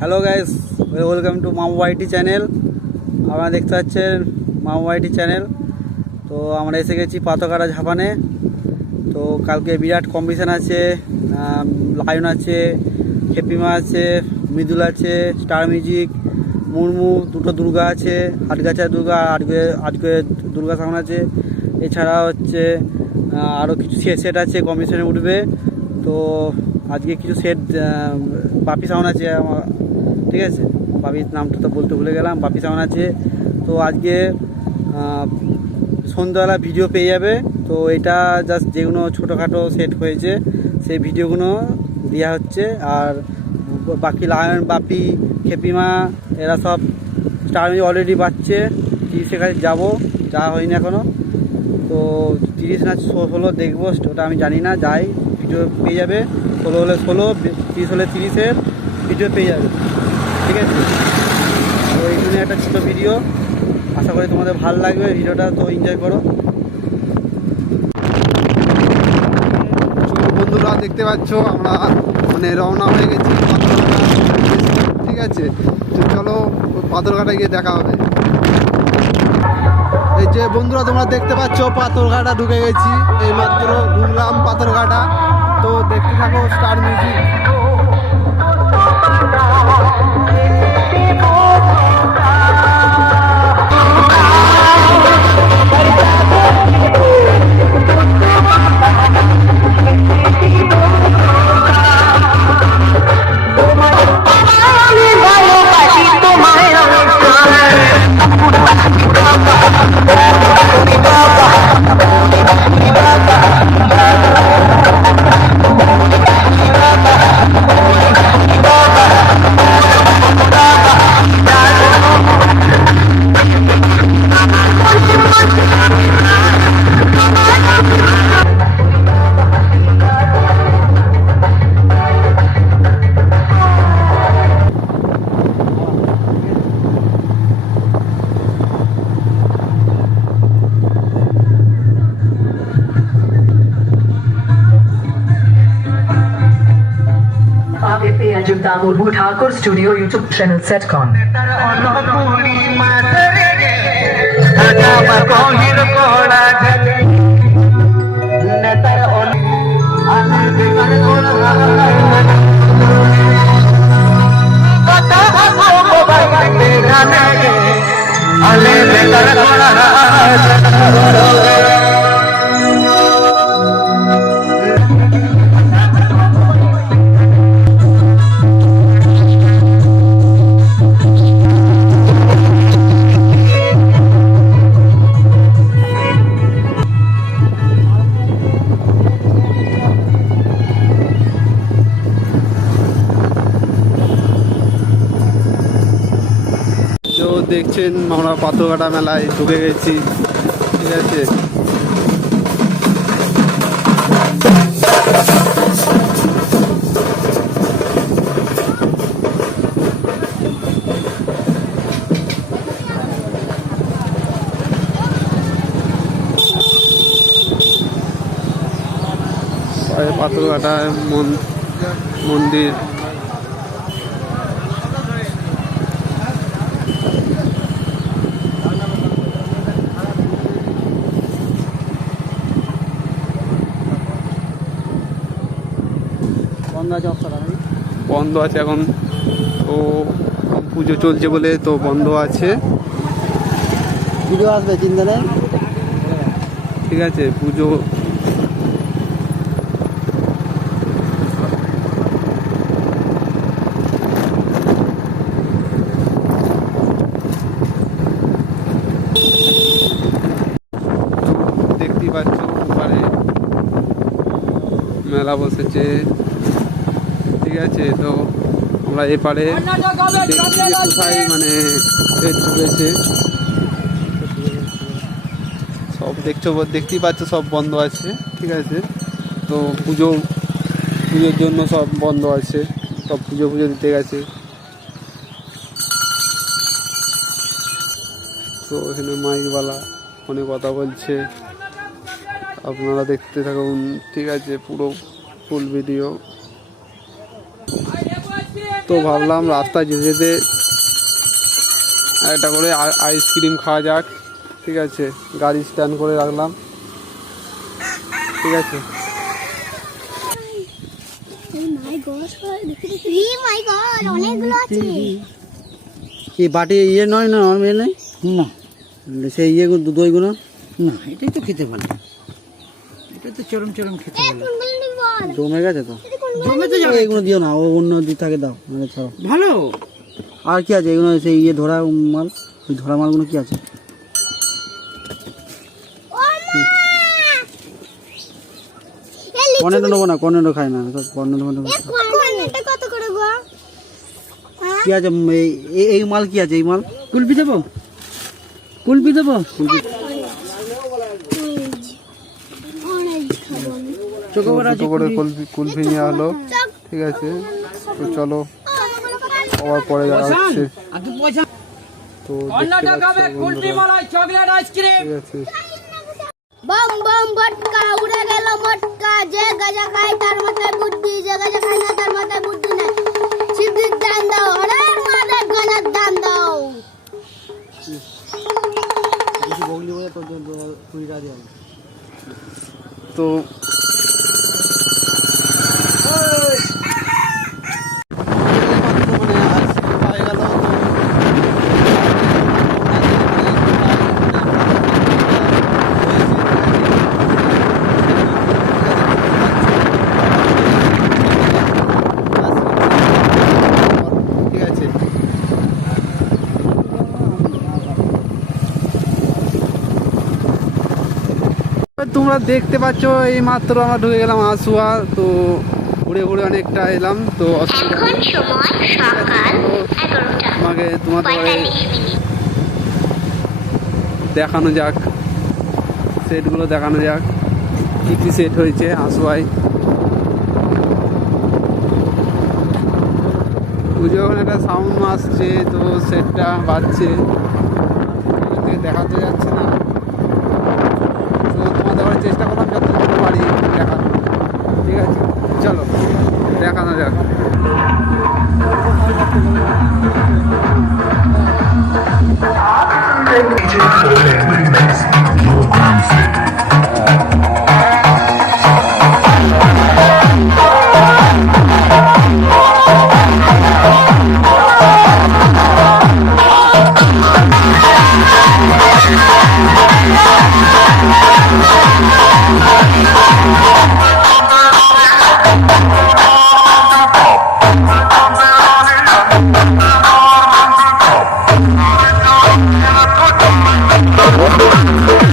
Hello guys, welcome to মামু ওয়াইটি channel. আপনারা দেখতে পাচ্ছেন মামু ওয়াইটি চ্যানেল। তো আমরা এসে গেছি পাথরঘাটা ঝাপানে। তো কালকে বিরাট কম্পিটিশান আছে, লায়ন আছে, খেপিমা আছে, মৃদুল আছে, স্টার মিউজিক, মুর্মু, দুটো দুর্গা আছে, হাটগাছা দুর্গা, আজকে দুর্গা সাউন্ড আছে। এছাড়া হচ্ছে আরও কিছু সেট আছে কম্পিটিশানে উঠবে। তো আজকে কিছু সেট বাপি সাউন্ড আছে আমার, ঠিক আছে, বাপির নামটা তো বলতে ভুলে গেলাম, বাপি সাউন্ড আছে। তো আজকে সন্ধ্যাবেলা ভিডিও পেয়ে যাবে। তো এটা জাস্ট যেগুলো ছোটোখাটো সেট হয়েছে সেই ভিডিওগুলো দেওয়া হচ্ছে। আর বাকি লায়ন, বাপি, খেপিমা এরা সব স্টার মিউজিক অলরেডি বাজছে। 30 কাছে যাবো, যাওয়া হয়নি এখনও। তো 30 না 16 দেখবো, ওটা আমি জানি না। যাই, ভিডিও পেয়ে যাবে। 16 হলে 16, 30 হলে 30-এর ভিডিও পেয়ে যাবে, ঠিক আছে। তো এইখানে একটা ছোটো ভিডিও, আশা করি তোমাদের ভালো লাগবে ভিডিওটা। তো এনজয় করো। বন্ধুরা দেখতে পাচ্ছ আমরা মানে রওনা হয়ে গেছি পাথরঘাটা, ঠিক আছে। তো চলো পাথরঘাটা গিয়ে দেখা হবে। এই যে বন্ধুরা তোমরা দেখতে পাচ্ছ পাথরঘাটা ঢুকে গেছি, এইমাত্র ঢুকলাম পাথরঘাটা। তো দেখতে থাকো star music. Ajunta Murmu Thakur Studio YouTube channel setcon. দেখছেন আমরা পাথরঘাটা মেলায় ঢুকে গেছি, ঠিক আছে। পাথরঘাটায় মন্দির। বন্ধ আছে এখন, তো পুজো চলছে বলে তো বন্ধ আছে। ভিডিও আসবে চিন্তা নেই, ঠিক আছে। পুজো দেখতেই পাচ্ছ ওপারে মেলা বসেছে, ঠিক আছে। তো আমরা এপারে কোথায় মানে ঢুকেছে সব দেখতেই পাচ্ছ, সব বন্ধ আছে, ঠিক আছে। তো পুজোর জন্য সব বন্ধ আছে, সব পুজো দিতে গেছে। তো এখানে মাইকওয়ালা ফোনে কথা বলছে, আপনারা দেখতে থাকুন, ঠিক আছে। পুরো ফুল ভিডিও। তো ভাবলাম রাস্তায় যেতে যেতে একটা করে আইসক্রিম খাওয়া যাক। ঠিক আছে, গাড়ি স্ট্যান্ড করে রাখলাম। ঠিক আছে, কি বাটি ইয়ে নয় না নর্মাল নেই না সেই ইয়ে দইগুলো না, এটাই তো খেতে ভালো, এটা তো চরম চরম খেতে ভালো। জমে গেছে তো জমে তো যাবে। এগুলো দিও না, ও অন্য দিক থাকে দাও মানে ছাড়ো। ভালো আর কি আছে এগুলো সেই ইয়ে ধরা মাল, ওই ধরা মালগুলো কি আছে? কর্নেটো নেবো না, কর্নেটো খাই না, কর্নেটো কত করে গো? কি আছে এই মাল কি আছে? এই মাল কুলপি দেবো, কুলপি দেবো। চোখে বড়া ছোটো করে কুলফি নেওয়া হলো। ঠিক আছে, তো চলো আবার পরে দেখা হচ্ছে। আর তুই পয়সা তো দেখতে পাচ্ছ বন্ধুরা, চকলেট আইসক্রিম। ঠিক আছে, বম বম ভটকা উড়ে গেল মটকা, যে গাজা খায় তার মাথায় বুদ্ধি, যে গাজা খায় না তার মাথায় বুদ্ধি নাই। শিবজির দান দাও, আরে মাদের গাজার দান দাও। বেশি বগলি বলে তো 20 টাকা দিয়ে হবে। তো ঠিক আছে, তোমরা দেখতে পাচ্ছ এই মাত্র আমরা ঢুকে গেলাম আসুয়া। তো ঘুরে ঘুরে অনেকটা এলাম, তো অসুবিধা নেই। তোমাকে তোমাদের দেখানো যাক, সেটগুলো দেখানো যাক, কী কী সেট হয়েছে আসুয়ায়। পুজো ওখানে একটা সাউন্ড আসছে, তো সেটটা বাজছে, দেখাতে যাচ্ছে না। তো তোমাদের আবার চেষ্টা করলাম যতটুকু পারি দেখানো। ঠিক আছে, চলো দেখানো যাক। What?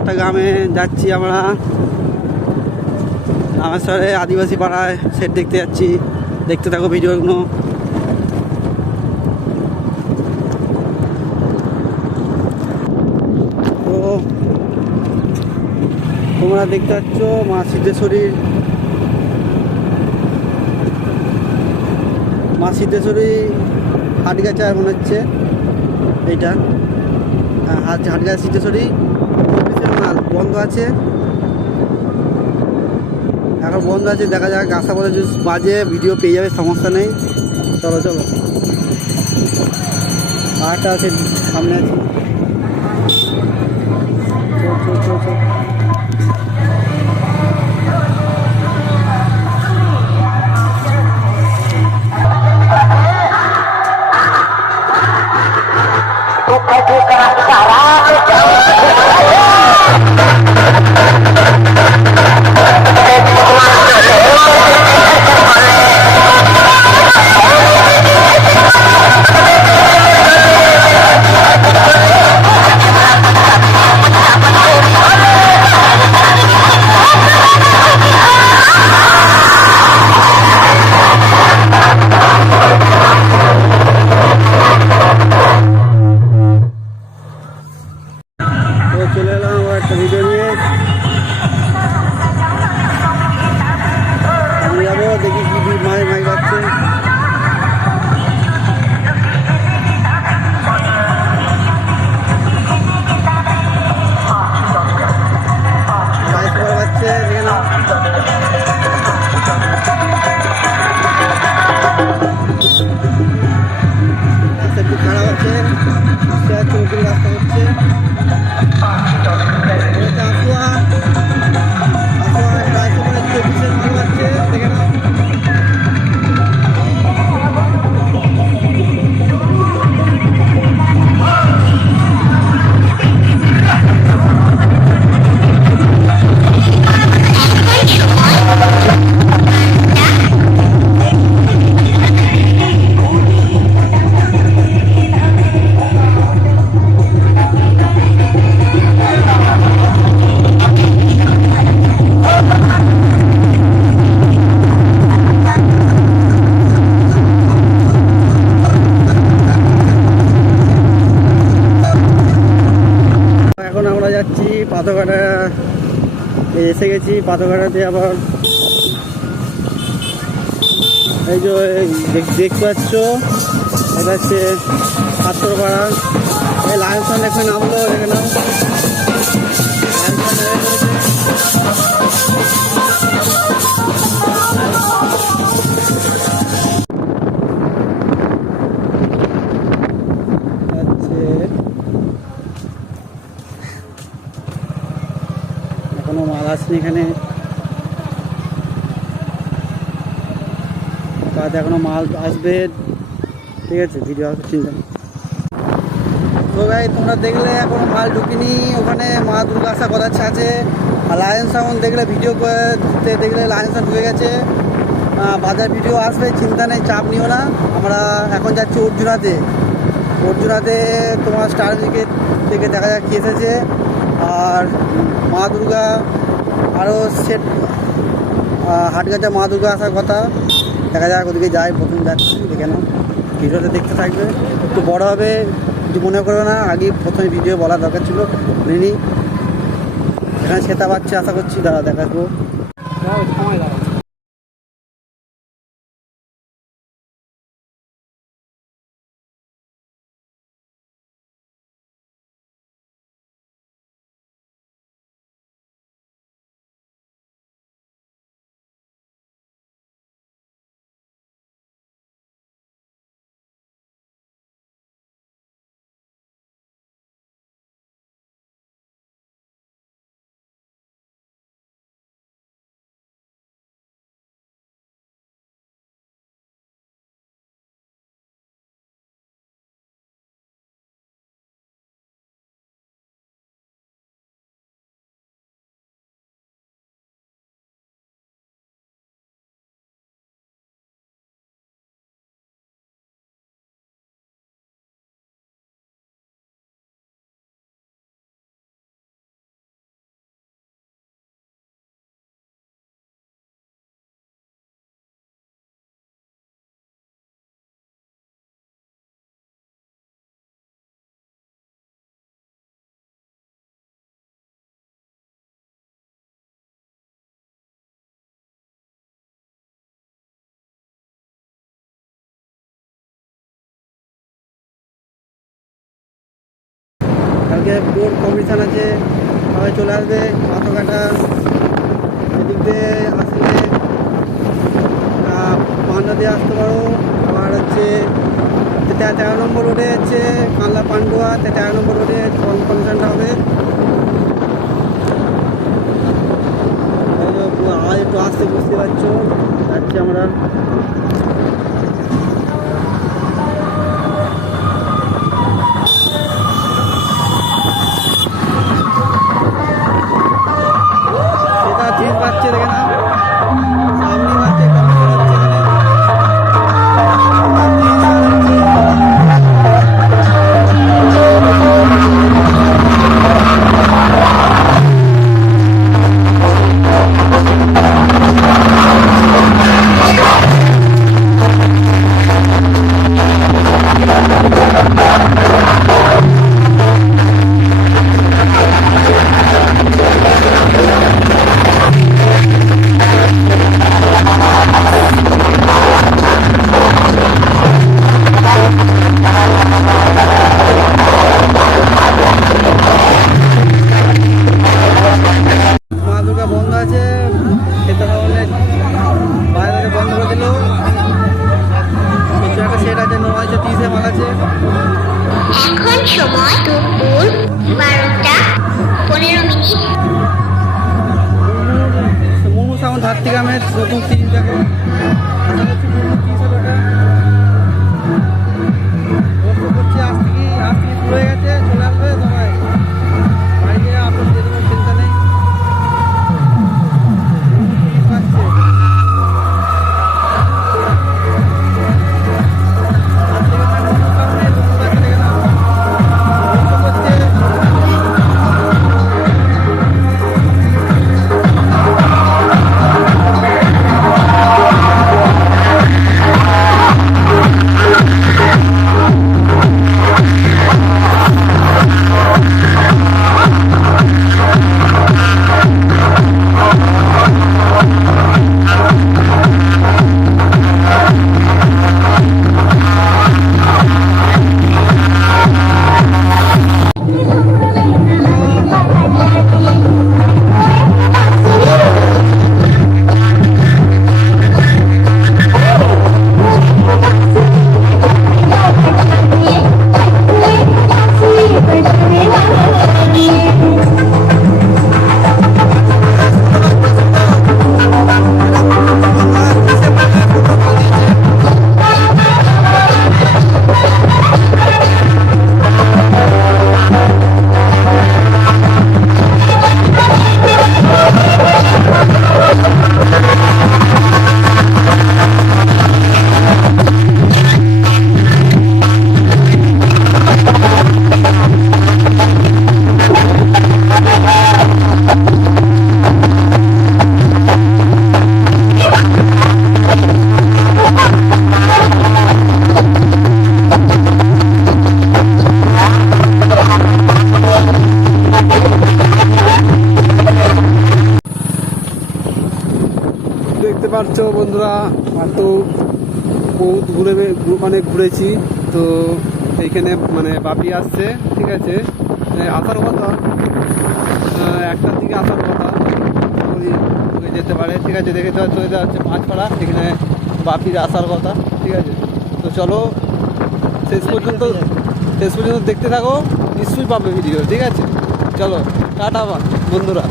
একটা গ্রামে যাচ্ছি আমরা, রামেশ্বরে আদিবাসী পাড়ায় সেট দেখতে যাচ্ছি। দেখতে থাকো ভিডিওগুলো। তো তোমরা দেখতে পাচ্ছ মা সিদ্ধেশ্বরীর হাটগাছা মনে হচ্ছে এইটা, হাটগাছা সিদ্ধেশ্বরী মাল বন্ধ আছে, এখন বন্ধ আছে। দেখা যাক, আশা করে যদি বাজে ভিডিও পেয়ে যাবে, সমস্যা নেই। চলো চলো, আটটা আছে সামনে আছে। চল চল চল চল। তো চলে এলাম আবার একটা ভিডিও নিয়ে। আমি যাবো, দেখি কি মাই যাচ্ছে। একটু খারাপ আছে, নতুন রাস্তা হচ্ছে। এখন আমরা যাচ্ছি পাথরঘাটা, এসে গেছি পাথরঘাটাতে। আবার এই যে দেখতে পাচ্ছ, এটা হচ্ছে পাথরপাড়া। এই লাইনসন এখানে নামলো, এখানে এখনো মাল আসেনি এখানে, এখনো মাল আসবে। ঠিক আছে, ভিডিও আসবে, চিন্তা নেই। তো ভাই তোমরা দেখলে এখনো মাল ঢুকিনি, ওখানে মা দুর্গা আসার কথা আছে। আর লায়ন সাউন্ড দেখলে ভিডিও দেখলে লায়ন সাউন্ড ঢুকে গেছে। বাজার ভিডিও আসবে, চিন্তা নেই, চাপ নিও না। আমরা এখন যাচ্ছি অর্জুনাতে তোমার স্টার উইকেট থেকে দেখা যাক কি এসেছে। আর মা দুর্গা আরও সেট হাটগাছা মা দুর্গা আসার কথা, দেখা যাক ওদিকে যাই। প্রথম যাচ্ছি, দেখে নাও, ভিডিওটা দেখতে থাকবে। একটু বড় হবে, কিছু মনে করবে না। আগে প্রথমে ভিডিও বলার দরকার ছিল, নিনি এখানে সেটা পাচ্ছে, আশা করছি। দাঁড়া দেখাবো। কালকে বোর্ড কম্পিটিশান আছে, সবাই চলে আসবে। পাথরঘাটা এদিক দিয়ে আসলে পান্ডা দিয়ে আসতে পারো। আবার হচ্ছে 13 নম্বর রোডে হচ্ছে কানলা পান্ডুয়া, 13 নম্বর রোডে কম্পিটিশানটা হবে। আওয়াজ একটু আসতে বুঝতে পারছো, যাচ্ছি আমরা। সেটা ঠিক পাচ্ছে, দেখে না সামনে পাচ্ছে, মা দুর্গা বন্ধ আছে, খেতে খাওয়ালে বাইরে বন্ধ করে দিল। কিছু একটা সেট আছে, 930 মাল আছে। এখন সময় দুপুর 12:15। মোমো সাউন্ড ধাত্রিগ্রামের নতুন সিরিজ দেখো। আশা করছি মোমো 30 টাকা করছি। আজ থেকে শুরু হয়ে গেছে, চলে আসবে সবাই। বাড়ি গিয়ে আপলোড দিয়ে দেবো, চিন্তা নেই। দেখতে পাচ্ছ বন্ধুরা, আর তো বহুত ঘুরেছি। তো এইখানে বাপি আসছে, ঠিক আছে, আসার কথা 1টার দিকে আসার কথা, যেতে পারে, ঠিক আছে। দেখে চলে যাওয়া হচ্ছে পাঁচপাড়া, এখানে বাপির আসার কথা, ঠিক আছে। তো চলো শেষ পর্যন্ত দেখতে থাকো, নিশ্চয়ই পাবে ভিডিও, ঠিক আছে। চলো টাটা বন্ধুরা।